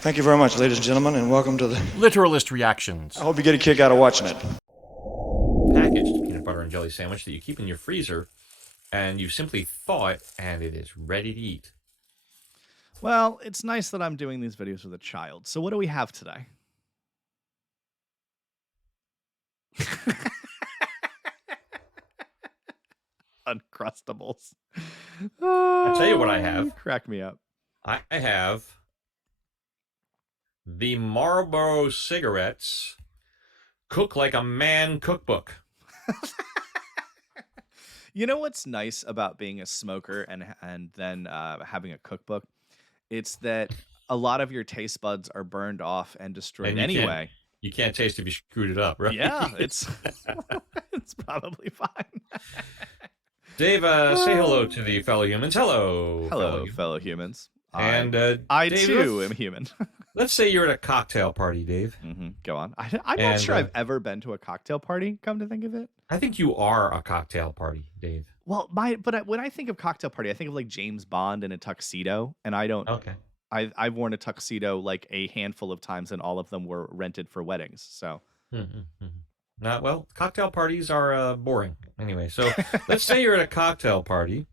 Thank you very much, ladies and gentlemen, and welcome to the Literalist reactions. I hope you get a kick out of watching it. Packaged peanut butter and jelly sandwich that you keep in your freezer, and you simply thaw it, and it is ready to eat. Well, it's nice that I'm doing these videos with a child. So what do we have today? Uncrustables. I'll tell you what I have. Crack me up. I have the Marlboro cigarettes Cook Like a Man cookbook. You know what's nice about being a smoker and then having a cookbook? It's that a lot of your taste buds are burned off and destroyed And anyway. You can't taste if you screwed it up, right? Yeah, it's it's probably fine. Dave, say hello to the fellow humans. Hello. Hello, fellow humans. And I Dave, too am human. let's say you're at a cocktail party, Dave. Go on. I'm not sure I've ever been to a cocktail party, come to think of it. I think you are a cocktail party, Dave. Well, when I think of cocktail party, I think of like James Bond in a tuxedo, and I don't. Okay. I've worn a tuxedo like a handful of times, and all of them were rented for weddings. So, Not well. Cocktail parties are boring anyway. So let's say you're at a cocktail party,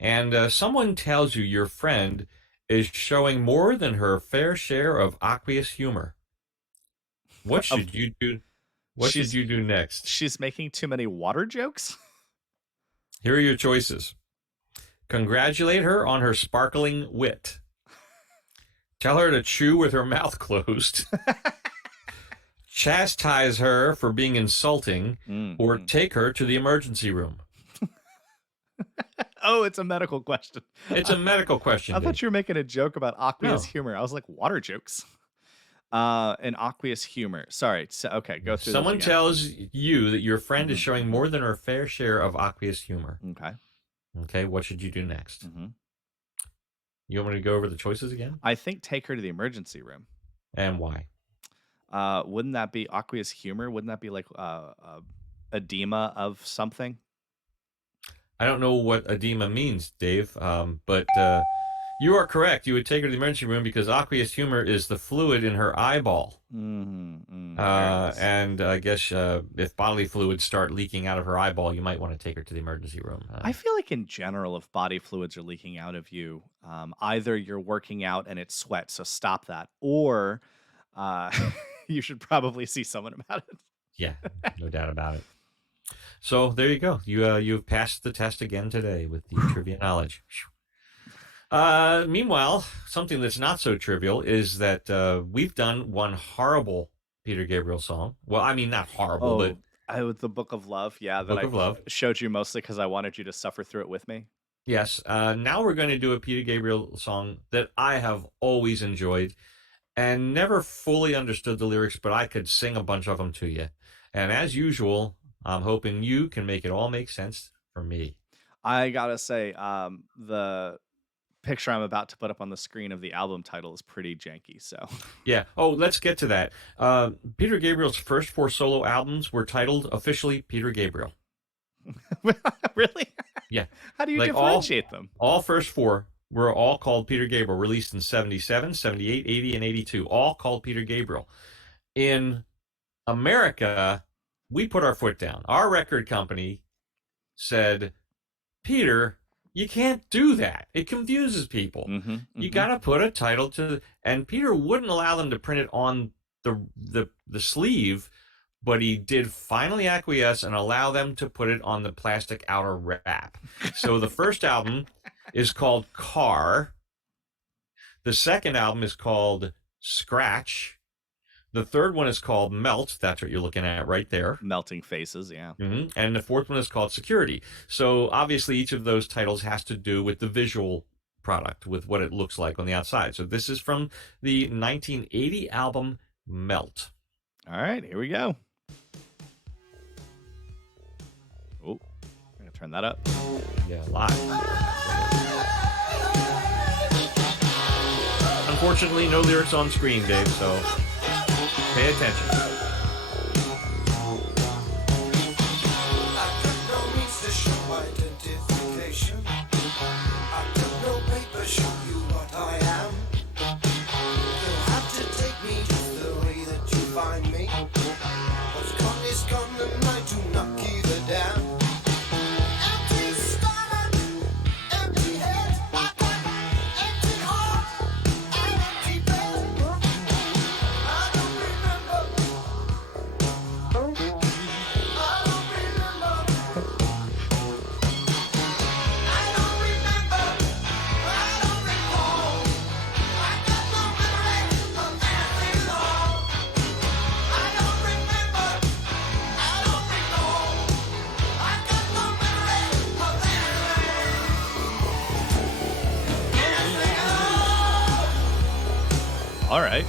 and someone tells you your friend is showing more than her fair share of aqueous humor. What should you do? What should you do next? She's making too many water jokes. Here are your choices. Congratulate her on her sparkling wit. Tell her to chew with her mouth closed. Chastise her for being insulting, or take her to the emergency room. Oh, it's a medical question. It's a medical question. I thought Dave. you were making a joke about aqueous No. humor. I was like, water jokes. And aqueous humor. Sorry. So, okay, go through. Someone those again. tells you that your friend is showing more than her fair share of aqueous humor. Okay. Okay, what should you do next? You want me to go over the choices again? I think take her to the emergency room. And why? Wouldn't that be aqueous humor? Wouldn't that be like edema of something? I don't know what edema means, Dave, but you are correct. You would take her to the emergency room because aqueous humor is the fluid in her eyeball. And I guess if bodily fluids start leaking out of her eyeball, you might want to take her to the emergency room. I feel like in general, if body fluids are leaking out of you, either you're working out and it's sweat, so stop that, or you should probably see someone about it. Yeah, no doubt about it. So there you go. You've passed the test again today with the trivia knowledge. Meanwhile, something that's not so trivial is that we've done one horrible Peter Gabriel song. Well, I mean, not horrible, but With the Book of Love, yeah, that Book of Love. showed you mostly because I wanted you to suffer through it with me. yes. Now we're going to do a Peter Gabriel song that I have always enjoyed and never fully understood the lyrics, but I could sing a bunch of them to you. And as usual, I'm hoping you can make it all make sense for me. I gotta say, the picture I'm about to put up on the screen of the album title is pretty janky. So Yeah. Oh, let's get to that. Peter Gabriel's first 4 solo albums were titled officially Peter Gabriel. really, Yeah. how do you Like differentiate them? All first 4 were all called Peter Gabriel, released in 77, 78, 80, and 82. All called Peter Gabriel. In America, we put our foot down. Our record company said, Peter, you can't do that. It confuses people. You got to put a title to, and Peter wouldn't allow them to print it on the sleeve, but he did finally acquiesce and allow them to put it on the plastic outer wrap. So the first album is called Car. The second album is called Scratch. The third one is called Melt. That's what you're looking at right there. Melting faces, yeah. And the fourth one is called Security. So obviously each of those titles has to do with the visual product, with what it looks like on the outside. So this is from the 1980 album Melt. All right, here we go. Oh, I'm gonna turn that up. Yeah, live. Unfortunately, no lyrics on screen, Dave, so pay attention. All right.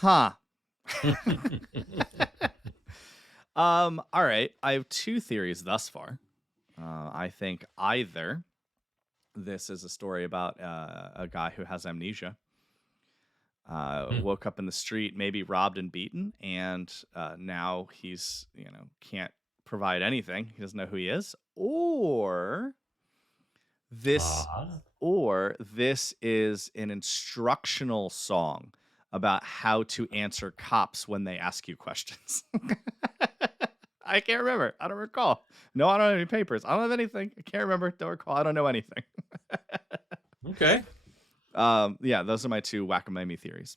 Huh. All right. I have two theories thus far. I think either this is a story about a guy who has amnesia, woke up in the street, maybe robbed and beaten, and now he's, can't provide anything. He doesn't know who he is. This or this is an instructional song about how to answer cops when they ask you questions. I can't remember. I don't recall. No, I don't have any papers. I don't have anything. I can't remember. Don't recall. I don't know anything. Okay. Yeah, those are my two whack-a-mamie theories.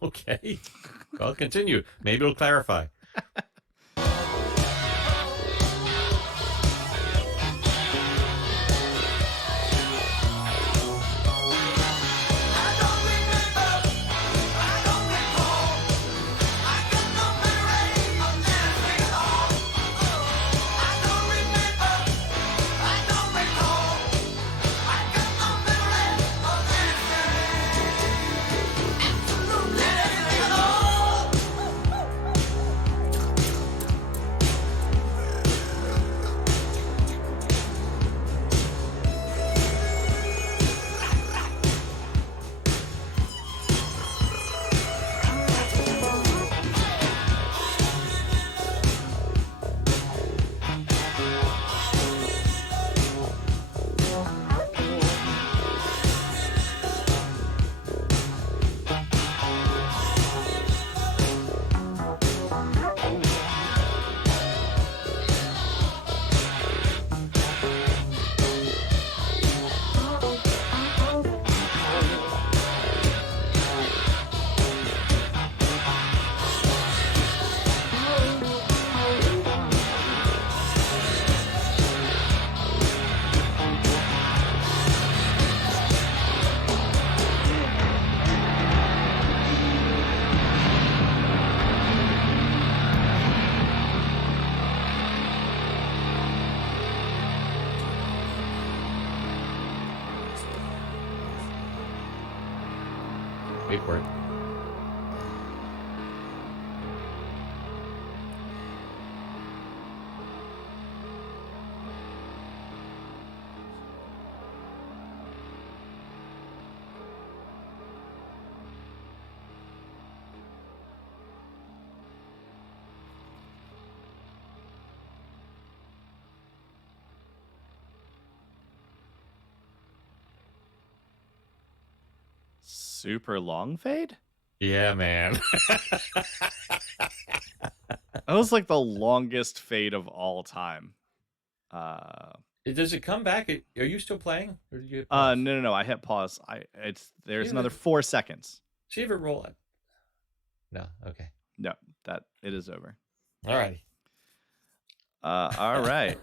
Okay. Well, continue. Maybe it'll clarify. Wait for it. Super long fade? Yeah, man. That was like the longest fade of all time. Does it come back? Are you still playing? Or did you hit No, pause? no, I hit pause. There's Yeah, another but- 4 seconds. See if it roll it. No. Okay. No, that it is over. All righty. All right.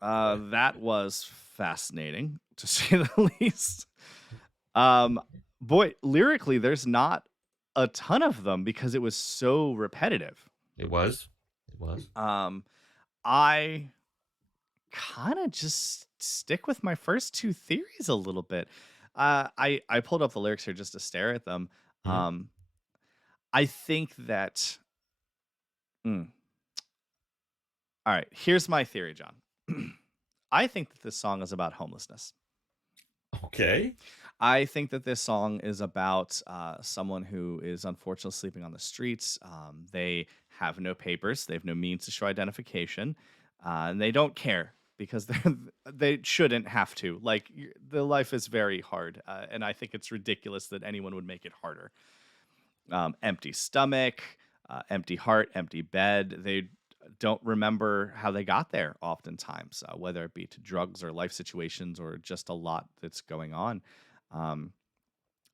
That was fascinating to say the least. Boy, lyrically, there's not a ton of them because it was so repetitive. It was. It was. I kind of just stick with my first two theories a little bit. I pulled up the lyrics here just to stare at them. Mhm. I think that. Mm. All right, here's my theory, John. I think that this song is about homelessness. Okay. I think that this song is about someone who is unfortunately sleeping on the streets. They have no papers, they have no means to show identification, and they don't care because they shouldn't have to. Like, the life is very hard, and I think it's ridiculous that anyone would make it harder. Empty stomach, empty heart, empty bed. They don't remember how they got there oftentimes, whether it be to drugs or life situations or just a lot that's going on. Um,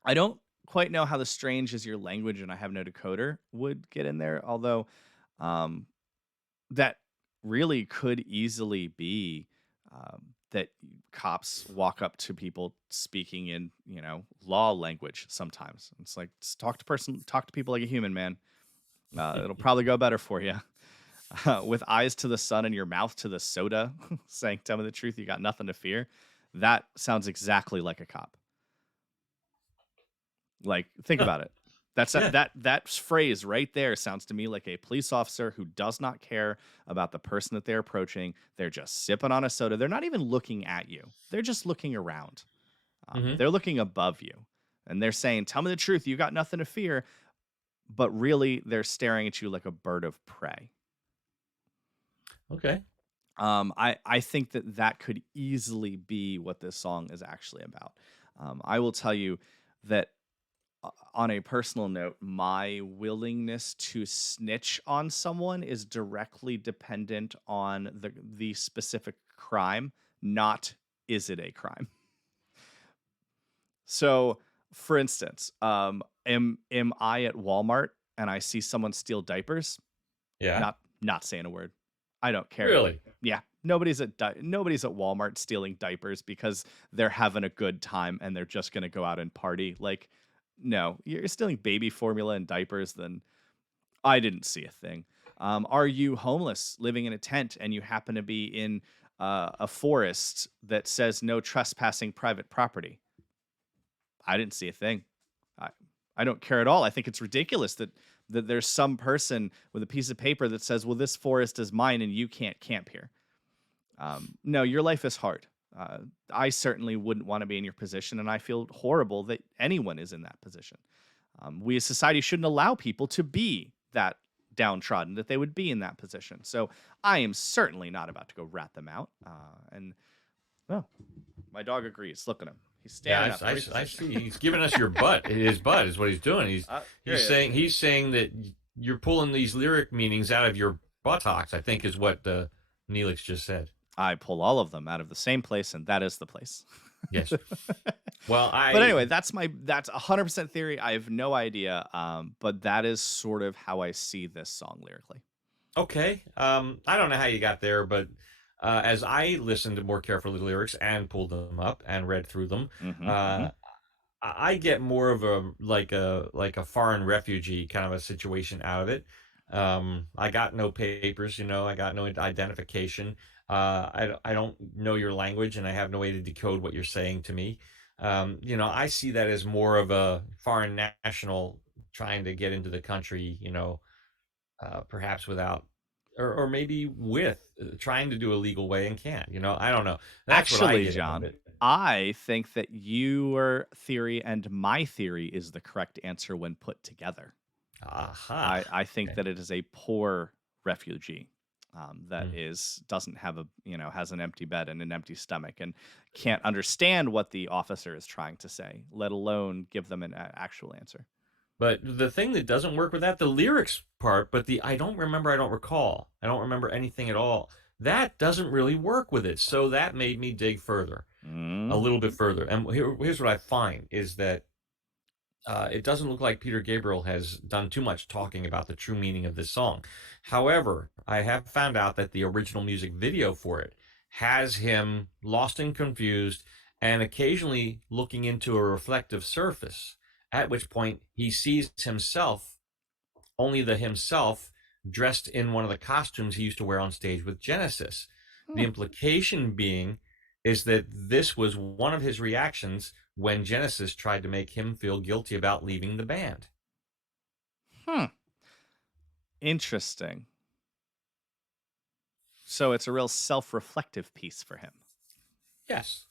I don't quite know how the strange is your language and I have no decoder would get in there, although um, that really could easily be that cops walk up to people speaking in, law language sometimes. It's like, just talk to people like a human, man. It'll probably go better for you. With eyes to the sun and your mouth to the soda, saying, "Tell me the truth, you got nothing to fear." That sounds exactly like a cop. Like, think about it. That's Yeah. that phrase right there sounds to me like a police officer who does not care about the person that they're approaching. They're just sipping on a soda. They're not even looking at you. They're just looking around. Mhm. They're looking above you, and they're saying, "Tell me the truth. You got nothing to fear." But really, they're staring at you like a bird of prey. Okay. I think that could easily be what this song is actually about. I will tell you that on a personal note, my willingness to snitch on someone is directly dependent on the specific crime, not is it a crime. So, for instance, am I at Walmart and I see someone steal diapers? Yeah. Not saying a word. I don't care. Really? Yeah, nobody's at Walmart stealing diapers because they're having a good time and they're just gonna go out and party. Like, no, you're stealing baby formula and diapers, then I didn't see a thing. Are you homeless, living in a tent, and you happen to be in a forest that says no trespassing private property? I didn't see a thing. I I don't care at all. I think it's ridiculous that there's some person with a piece of paper that says, "Well, this forest is mine and you can't camp here." No, your life is hard. I certainly wouldn't want to be in your position, and I feel horrible that anyone is in that position. We as society shouldn't allow people to be that downtrodden, that they would be in that position. So I am certainly not about to go rat them out. And well, my dog agrees. Look at him. He's standing Yeah, up. I see. He's giving us your butt. His butt is what he's doing. He's saying that you're pulling these lyric meanings out of your buttocks, I think is what Neelix just said. I pull all of them out of the same place, and that is the place. Yes. Well, but anyway, that's 100% theory. I have no idea, but that is sort of how I see this song lyrically. Okay. I don't know how you got there, but as I listened more carefully to the lyrics and pulled them up and read through them, I get more of a foreign refugee kind of a situation out of it. I got no papers, I got no identification. I don't know your language, and I have no way to decode what you're saying to me. I see that as more of a foreign national trying to get into the country, perhaps without, or maybe with trying to do a legal way and can't. I don't know. That's what I Actually, get out John, of it. I think that your theory and my theory is the correct answer when put together. Aha. I think Okay. that it is a poor refugee that Mm. doesn't have has an empty bed and an empty stomach and can't understand what the officer is trying to say, let alone give them an actual answer. But the thing that doesn't work with that, the lyrics part, but the I don't remember, I don't recall, I don't remember anything at all. That doesn't really work with it. So that made me dig further, a little bit further. And here's what I find is that it doesn't look like Peter Gabriel has done too much talking about the true meaning of this song. However, I have found out that the original music video for it has him lost and confused and occasionally looking into a reflective surface, at which point he sees himself, only the himself, dressed in one of the costumes he used to wear on stage with Genesis. The implication being is that this was one of his reactions when Genesis tried to make him feel guilty about leaving the band. Hmm. Interesting. So it's a real self-reflective piece for him. Yes.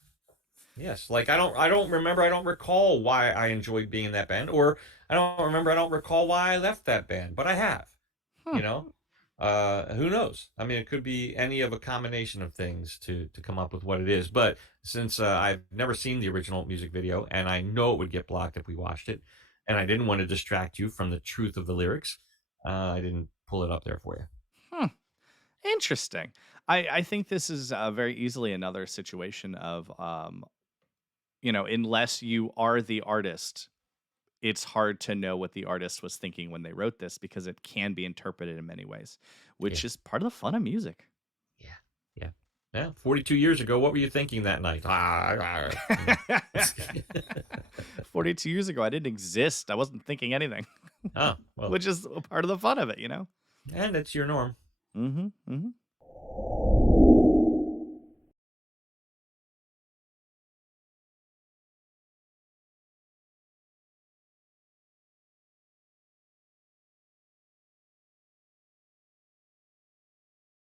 Yes. Like I don't recall why I enjoyed being in that band, or I don't recall why I left that band, but I have, Hmm. you know? Who knows? I mean, it could be any of a combination of things to come up with what it is. But since I've never seen the original music video, and I know it would get blocked if we watched it, and I didn't want to distract you from the truth of the lyrics, I didn't pull it up there for you. Hmm. Interesting. I think this is very easily another situation of, unless you are the artist, it's hard to know what the artist was thinking when they wrote this because it can be interpreted in many ways, Yeah, which is part of the fun of music. yeah, yeah, yeah. 42 years ago, what were you thinking that night? You know. 42 years ago, I didn't exist. I wasn't thinking anything, Oh well, which is a part of the fun of it, you know? and it's your norm. Mm-hmm. Mm-hmm.